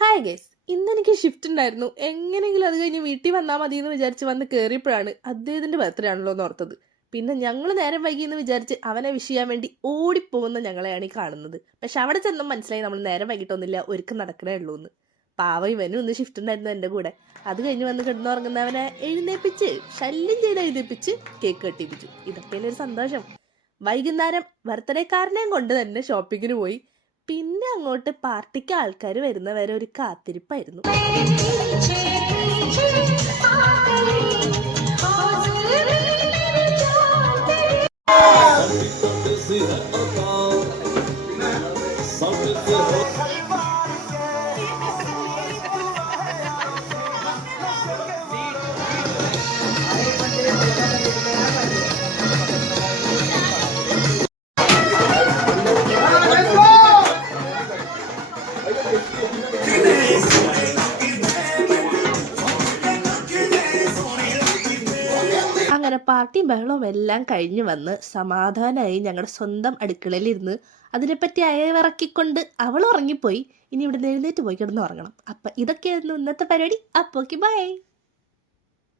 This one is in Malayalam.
ഹായ് ഗൈസ്, ഇന്നെനിക്ക് ഷിഫ്റ്റ് ഉണ്ടായിരുന്നു. എങ്ങനെയെങ്കിലും അത് കഴിഞ്ഞ് വീട്ടിൽ വന്നാൽ മതി എന്ന് വിചാരിച്ച് വന്ന് കയറിയപ്പോഴാണ് അദ്ദേഹത്തിൻ്റെ ബർത്ത്ഡേ ആണല്ലോ എന്ന് ഓർത്തത്. പിന്നെ ഞങ്ങൾ നേരം വൈകി എന്ന് വിചാരിച്ച് അവനെ വിഷ് ചെയ്യാൻ വേണ്ടി ഓടിപ്പോകുന്ന ഞങ്ങളെയാണ് ഈ കാണുന്നത്. പക്ഷെ അവിടെ ചെന്നും മനസ്സിലായി നമ്മൾ നേരം വൈകിട്ടൊന്നുമില്ല, ഒരുക്കം നടക്കണേ ഉള്ളൂ എന്ന്. പാവ ഇവനും ഒന്ന് ഷിഫ്റ്റ് ഉണ്ടായിരുന്നു എൻ്റെ കൂടെ. അത് കഴിഞ്ഞ് വന്ന് കിടന്നുറങ്ങുന്നവനെ എഴുന്നേപ്പിച്ച് ശല്യം ചെയ്ത് എഴുന്നേപ്പിച്ച് കേക്ക് കട്ടിപ്പിച്ചു. ഇതൊക്കെയല്ലേ ഒരു സന്തോഷം. വൈകുന്നേരം ബർത്ത്ഡേക്കാരനെയും കൊണ്ട് തന്നെ ഷോപ്പിങ്ങിന് പോയി. പിന്നെ അങ്ങോട്ട് പാർട്ടിക്ക് ആൾക്കാർ വരുന്നവരെ ഒരു കാത്തിരിപ്പായിരുന്നു. അങ്ങനെ പാർട്ടിയും ബഹളവും എല്ലാം കഴിഞ്ഞ് വന്ന് സമാധാനമായി ഞങ്ങളുടെ സ്വന്തം അടുക്കളയിലിരുന്ന് അതിനെപ്പറ്റി അയവിറക്കിക്കൊണ്ട് അവൾ ഉറങ്ങിപ്പോയി. ഇനി ഇവിടെ എഴുന്നേറ്റ് പോയി കിടന്ന് ഉറങ്ങണം. അപ്പം ഇതൊക്കെയായിരുന്നു ഇന്നത്തെ പരിപാടി. അപ്പോൾ ബൈ.